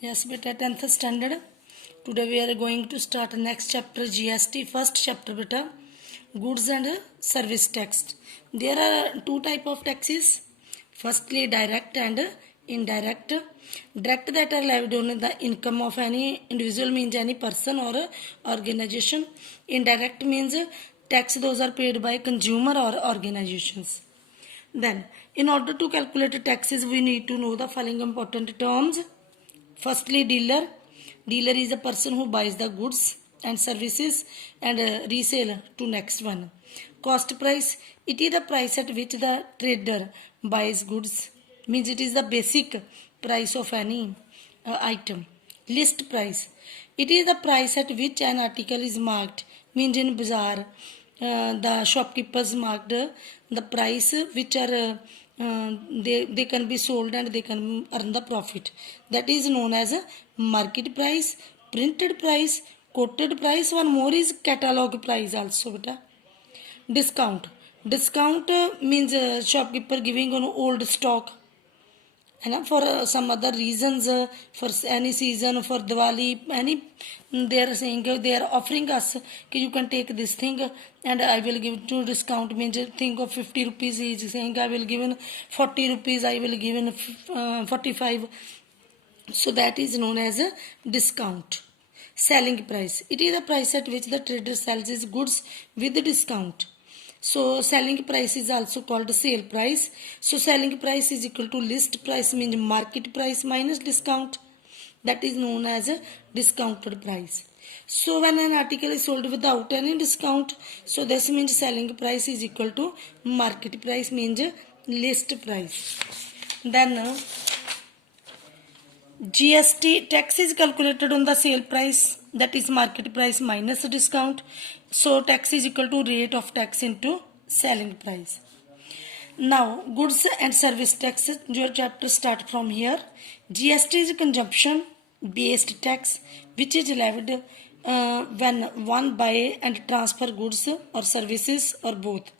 Yes, beta 10th standard. Today we are going to start next chapter GST. First chapter beta goods and service tax. There are two type of taxes. Firstly direct and indirect. Direct that are levied on the income of any individual means any person or organization. Indirect means tax those are paid by consumer or organizations. Then in order to calculate taxes we need to know the following important terms. Firstly, dealer. Dealer is a person who buys the goods and services and resale to next one. Cost price. It is the price at which the trader buys goods. Means it is the basic price of any item. List price. It is the price at which an article is marked. Means in bazaar, the shopkeepers marked the price which are they can be sold and they can earn the profit. That is known as a market price, printed price, quoted price. One more is catalog price also beta. Discount. Discount means shopkeeper giving on old stock. And for some other reasons, for any season, for Diwali, any they are saying they are offering us you can take this thing and I will give to discount. Means think of 50 rupees he is saying I will give in 40 rupees, I will give in 45. So that is known as a discount. Selling price. It is the price at which the trader sells his goods with discount. So selling price is also called sale price. So selling price is equal to list price means market price minus discount. That is known as a discounted price. So when an article is sold without any discount, so this means selling price is equal to market price means list price. Then GST tax is calculated on the sale price, that is market price minus discount. So tax is equal to rate of tax into selling price. Now goods and service tax, your chapter start from here. GST is consumption based tax which is levied when one buy and transfer goods or services or both.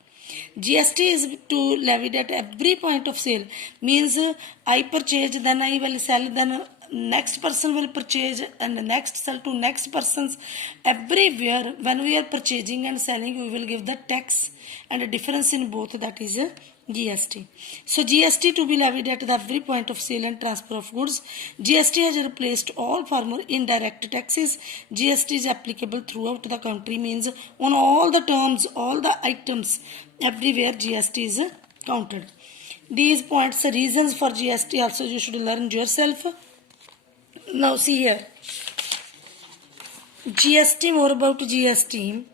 GST is to levied at every point of sale. Means I purchase, then I will sell, then next person will purchase and next sell to next persons. Everywhere when we are purchasing and selling we will give the tax and a difference in both, that is GST. So GST to be levied at the every point of sale and transfer of goods. GST has replaced all former indirect taxes. GST is applicable throughout the country, means on all the terms, all the items, everywhere GST is counted. These points, reasons for GST also you should learn yourself. Now see here. GST, more about GST.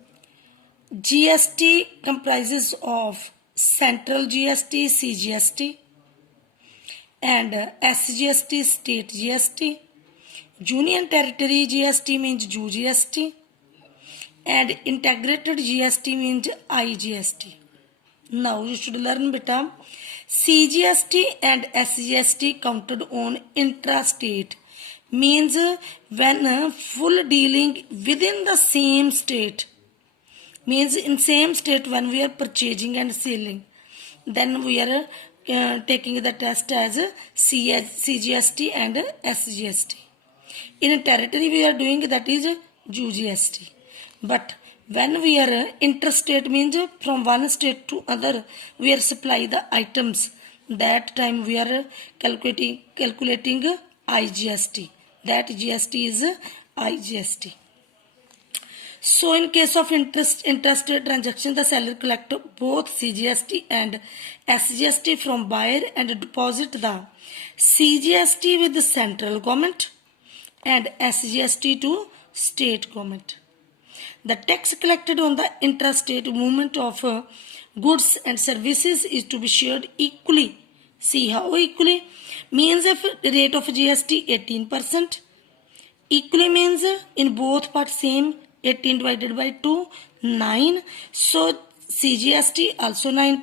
GST comprises of central GST, CGST, and SGST, state GST. Union territory GST means UGST, and integrated GST means IGST. Now you should learn beta. CGST and SGST counted on intrastate, means when full dealing within the same state. Means in same state when we are purchasing and selling, then we are taking the test as CGST and SGST. In a territory we are doing that is UGST. But when we are interstate, means from one state to other we are supply the items, that time we are calculating IGST. That GST is IGST. So in case of interstate transaction, the seller collect both CGST and SGST from buyer and deposit the CGST with the central government and SGST to state government. The tax collected on the intrastate movement of goods and services is to be shared equally. See how equally? Means if rate of GST 18%, equally means in both parts same. 18 divided by 2, 9. So CGST also 9%,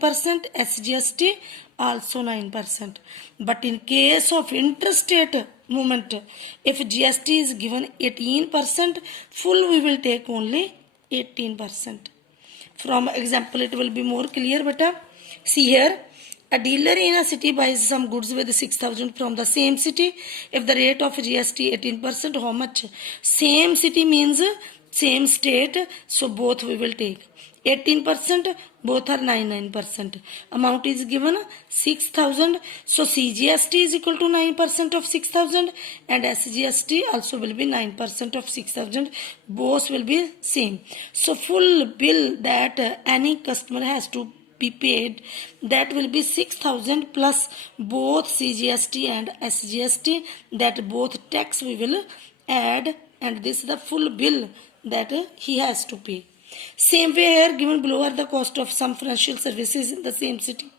SGST also 9%. But in case of interstate movement, if GST is given 18%, full we will take only 18%. From example it will be more clear beta. See here, A dealer in a city buys some goods with 6,000 from the same city. If the rate of GST 18%, how much? Same city means same state, so both we will take. 18%, both are 99%. Amount is given 6,000, so CGST is equal to 9% of 6,000 and SGST also will be 9% of 6,000. Both will be same. So full bill that any customer has to be paid, that will be 6,000 plus both CGST and SGST, that both tax we will add, and this is the full bill that he has to pay. Same way here, given below are the cost of some financial services in the same city.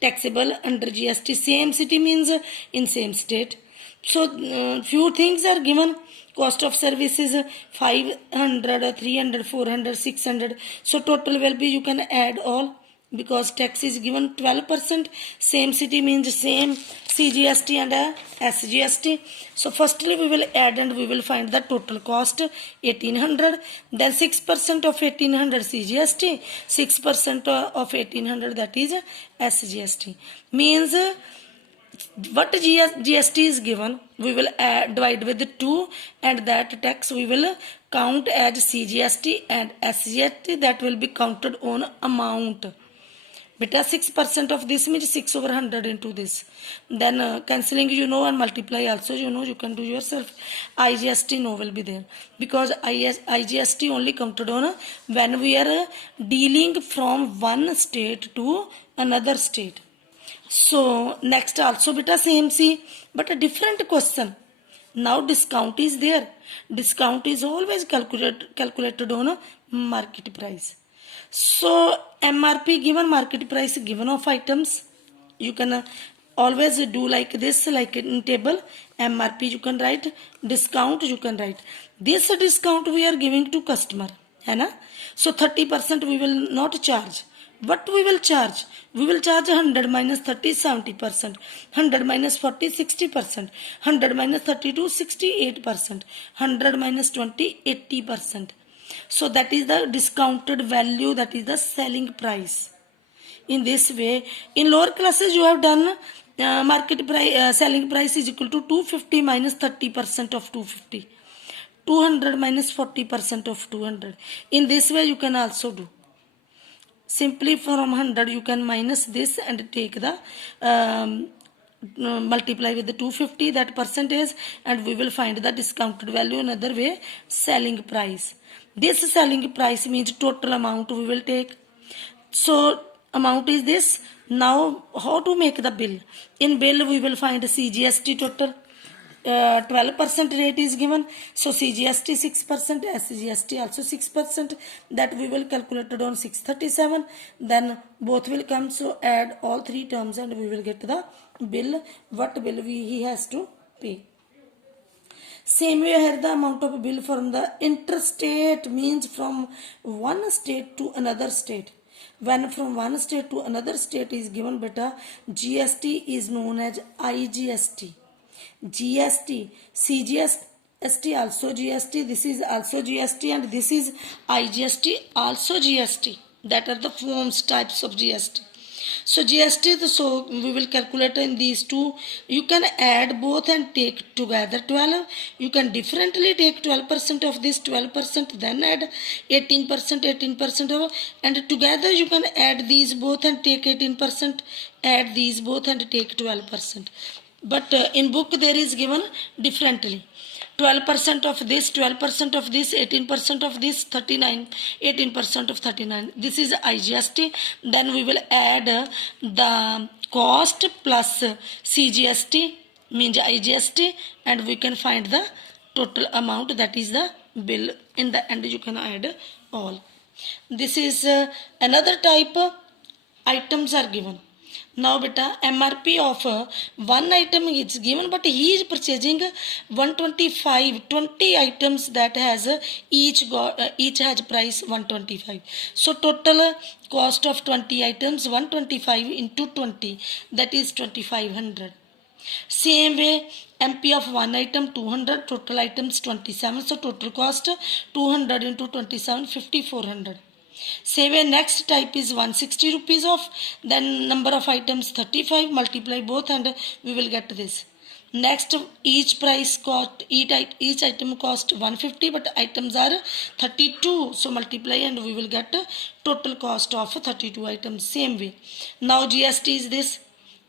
Taxable under GST, same city means in same state. So few things are given. Cost of services 500, 300, 400, 600. So total will be, you can add all, because tax is given 12%. Same city means same CGST and SGST. So firstly we will add and we will find the total cost 1800. Then 6% of 1800 CGST, 6% of 1800 that is SGST. Means what GST is given, we will divide with 2, and that tax we will count as CGST and SGST, that will be counted on amount. Beta 6% of this means 6 over 100 into this. Then cancelling and multiply also you can do yourself. IGST no will be there, because IGST only counted on when we are dealing from one state to another state. So next also beta same see, but a different question. Now discount is there. Discount is always calculated on market price. So MRP given, market price given of items. You can always do like this, like in table. MRP you can write, discount you can write. This discount we are giving to customer, है ना? So 30% we will not charge. What we will charge? We will charge 100 minus 30 70%, 100 minus 40 60%, 100 minus 32 68%, 100 minus 20 80%. So that is the discounted value, that is the selling price. In this way, in lower classes you have done market price, selling price is equal to 250 minus 30% of 250, 200 minus 40% of 200. In this way you can also do. Simply from 100 you can minus this and take the multiply with the 250, that percentage, and we will find the discounted value. Another way, selling price. This selling price means total amount we will take. So amount is this. Now how to make the bill? In bill we will find CGST total. 12% rate is given, so CGST 6%, SGST also 6%, that we will calculate it on 637. Then both will come, so add all three terms and we will get the bill, what bill he has to pay. Same way here, the amount of bill from the interstate means from one state to another state. When from one state to another state is given, beta, GST is known as IGST. GST, CGST also GST, this is also GST, and this is IGST also GST. That are the forms, types of GST. So GST, so we will calculate in these two. You can add both and take together 12. You can differently take 12% of this 12%, then add 18%, 18% of, and together you can add these both and take 18%, add these both and take 12%. But in book there is given differently. 12% of this, 12% of this, 18% of this, 39, 18% of 39. This is IGST. Then we will add the cost plus CGST means IGST, and we can find the total amount, that is the bill. In the end you can add all. This is another type. Items are given. Now beta, MRP of one item is given, but he is purchasing 125, 20 items that has each has price 125. So total cost of 20 items 125 into 20, that is 2500. Same way, MP of one item 200, total items 27. So total cost 200 into 27, 5400. Same way next type is 160 rupees off, then number of items 35, multiply both and we will get this. Next, each price cost, each item cost 150 but items are 32, so multiply and we will get total cost of 32 items. Same way. Now GST is this.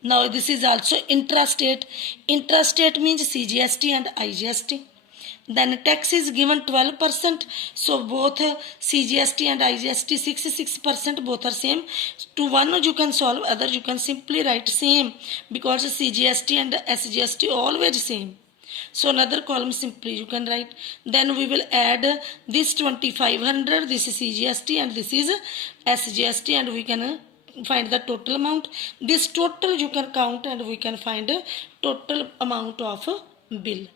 Now this is also intrastate. Intrastate means CGST and IGST. Then tax is given 12%, so both CGST and IGST 66%, both are same. To one you can solve, other you can simply write same, because CGST and SGST always same. So another column simply you can write. Then we will add this 2500, this is CGST and this is SGST, and we can find the total amount. This total you can count and we can find total amount of bill.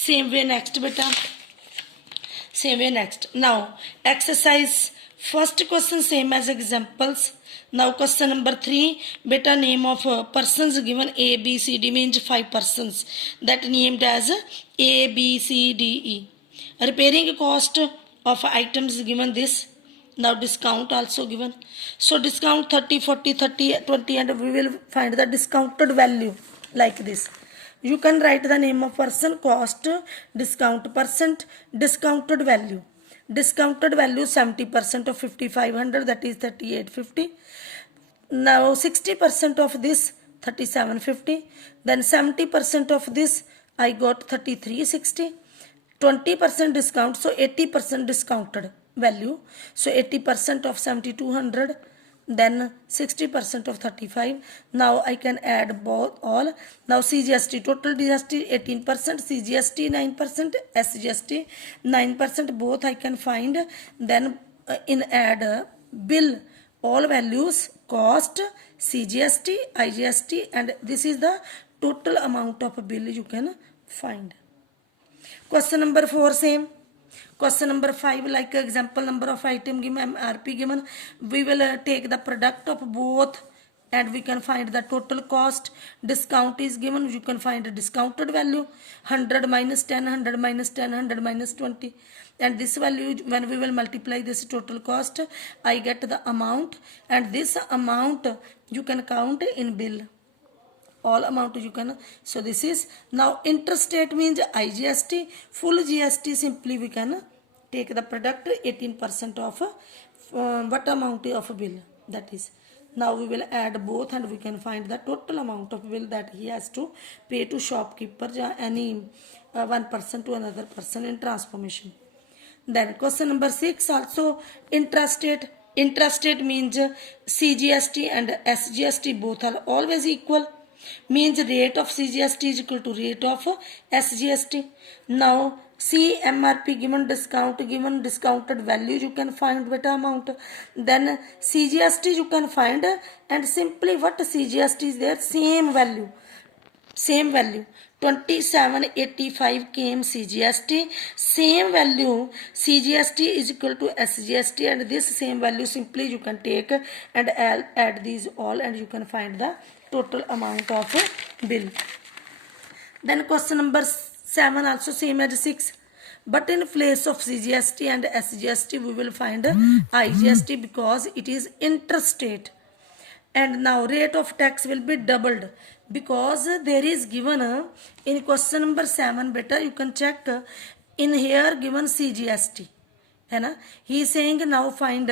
Same way next beta. Same way next. Now exercise first question same as examples. Now question number 3, beta name of persons given A, B, C, D means 5 persons that named as A, B, C, D, E. Repairing cost of items given this. Now discount also given. So discount 30, 40, 30, 20 and we will find the discounted value like this. You can write the name of person, cost, discount percent, discounted value. Discounted value 70% of 5500, that is 3850. Now 60% of this 3750. Then 70% of this I got 3360. 20% discount, so 80% discounted value. So 80% of 7200. Then 60% of 35. Now I can add both all. Now CGST, total GST 18%, CGST 9%, SGST 9%, both I can find. Then in add bill, all values, cost, CGST, IGST, and this is the total amount of bill you can find. Question number 4 same. Question number 5, like example number of item given, MRP given, we will take the product of both and we can find the total cost. Discount is given, you can find a discounted value 100 minus 10, 100 minus 10, 100 minus 20, and this value when we will multiply this total cost I get the amount, and this amount you can count in bill. All amount you can. So this is now interstate means IGST, full GST simply we can take the product 18% of what amount of bill, that is. Now we will add both and we can find the total amount of bill that he has to pay to shopkeeper, any one person to another person in transformation. Then question number 6 also intrastate. Intrastate means CGST and SGST both are always equal. Means rate of CGST is equal to rate of SGST. Now C MRP given discounted value you can find beta amount. Then CGST you can find, and simply what CGST is there, same value 2785 came CGST, same value CGST is equal to SGST, and this same value simply you can take and add these all and you can find the total amount of bill. Then question number 7 also same as 6, but in place of CGST and SGST we will find IGST because it is interstate. And now rate of tax will be doubled because there is given in question number 7 beta, you can check in here given CGST, he is saying now find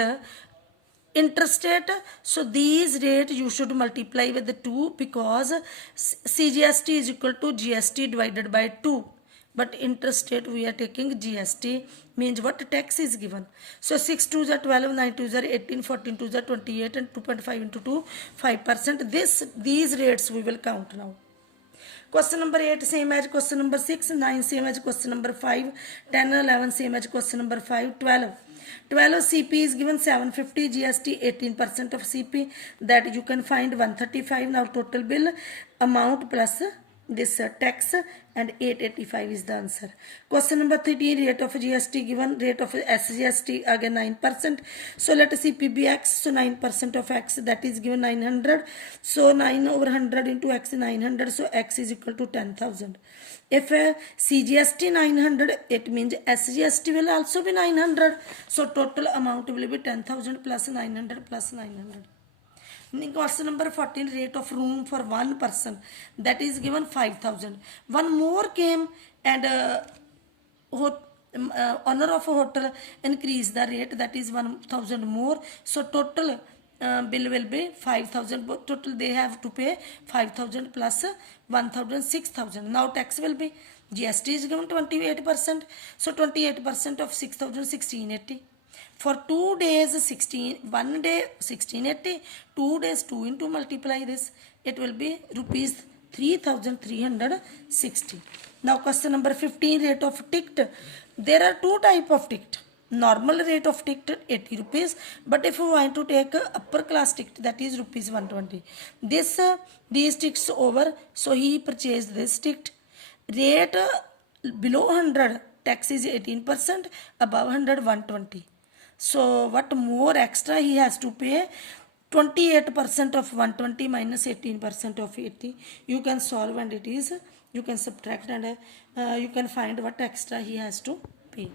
interstate, so these rate you should multiply with the 2 because CGST is equal to GST divided by 2, but interstate we are taking GST, means what tax is given. So 6 2s are 12, 9 2s are 18, 14 2s are 28, and 2.5 into 2 5%. These rates we will count now. Question number 8 same as question number 6, 9 same as question number 5, 10 11 same as question number 5, 12 CP is given 750, GST 18% of CP, that you can find 135. Now total bill amount plus this tax, and 885 is the answer. Question number 13, rate of GST given, rate of SGST again 9%. So let CP be X, so 9% of X, that is given 900. So 9 over 100 into X 900, so X is equal to 10,000. If CGST 900, it means SGST will also be 900. So total amount will be 10,000 plus 900 plus 900. Question number 14, rate of room for one person, that is given 5,000. One more came and owner of a hotel increase the rate, that is 1,000 more. So total bill will be 5,000. Total they have to pay 5,000 plus 1,000, 6,000. Now tax will be, GST is given 28%. So 28% of 6,000, 1680. For 2 days 16, 1 day 1680, 2 days 2 into multiply this, it will be rupees 3,360. Now question number 15, rate of ticket. There are two type of ticket. Normal rate of ticket 80 rupees, but if you want to take a upper class ticket, that is rupees 120. These tickets over, so he purchased this ticket. Rate below 100, tax is 18%, above 100 120. So what more extra he has to pay? 28% of 120 minus 18% of 80. You can solve and it is, you can subtract and you can find what extra he has to pay.